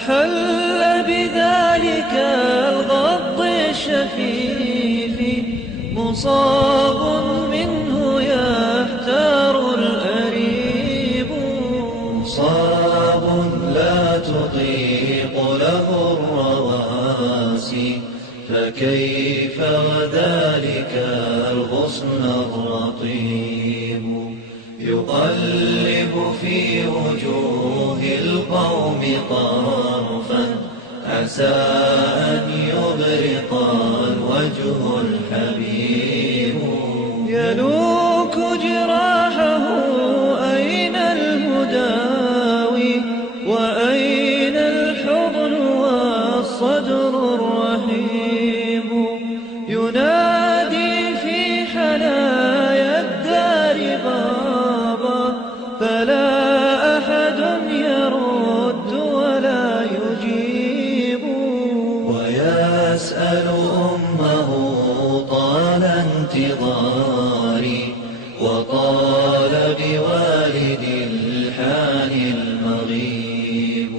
أحل بذلك الغض الشفيف مصاب منه يحتار الأريب، مصاب لا تطيق له الرواسي، فكيف وذلك الغصن الرطيب يقلب في وجوه القوم طرفا عسى أن يبرق الوجه الحبيب. يلوك جراحه أين المداوي وأين الحضن والصدر الرحيب، ينادي في حنايا الدار بابا فلا أحد يرد ولا يجيب، ويسأل أمه طال انتظاري وطال بوالد الحان المغيب،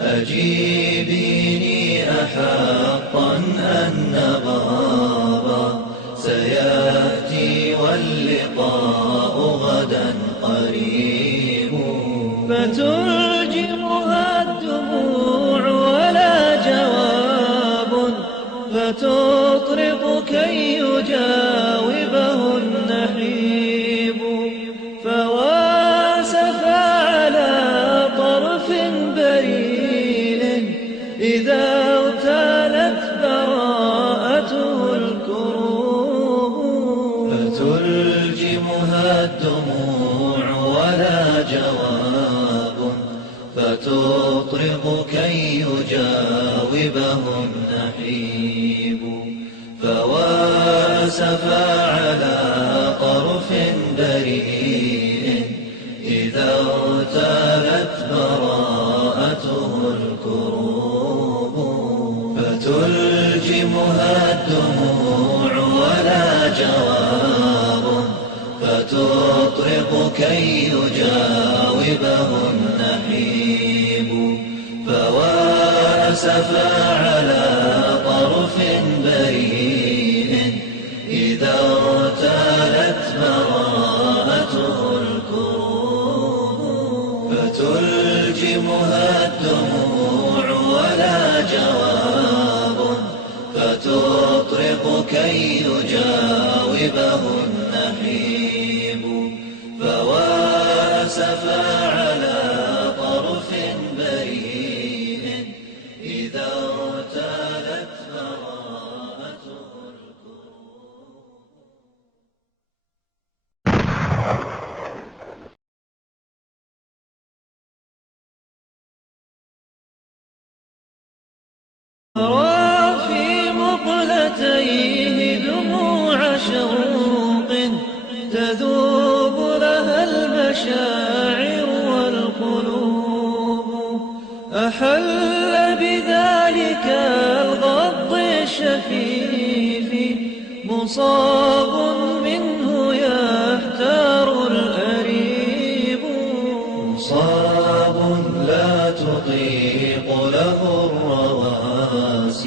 أجيبيني أحقا أن بابا سيأتي واللقاء غدا قريب. فتلجمها الدموع ولا جواب، فتطرق كي يجاوبه النحيب، فواسف على طرف بريل إذا اغتالت براءته الكروب. فتلجمها الدموع ولا جواب، فتطرق كي يجاوبه النحيب، فواسف على طرف بريء إذا اغتالت براءته الكروب. فتلجمها الدموع ولا جواب، فتطرق كي يجاوبه النحيب، فواسف على طرف بريء إذا اغتالت براءته الكروب. فتلجمها الدموع ولا جواب، فتطرق كي يجاوبه النحيب، فواسف على طرف بريء إذا اغتالت براءته أرى في مقلتيه دموع شوق تذوب لها المشاعر والقلوب، أحل بذلك الغض الشفيف مصاب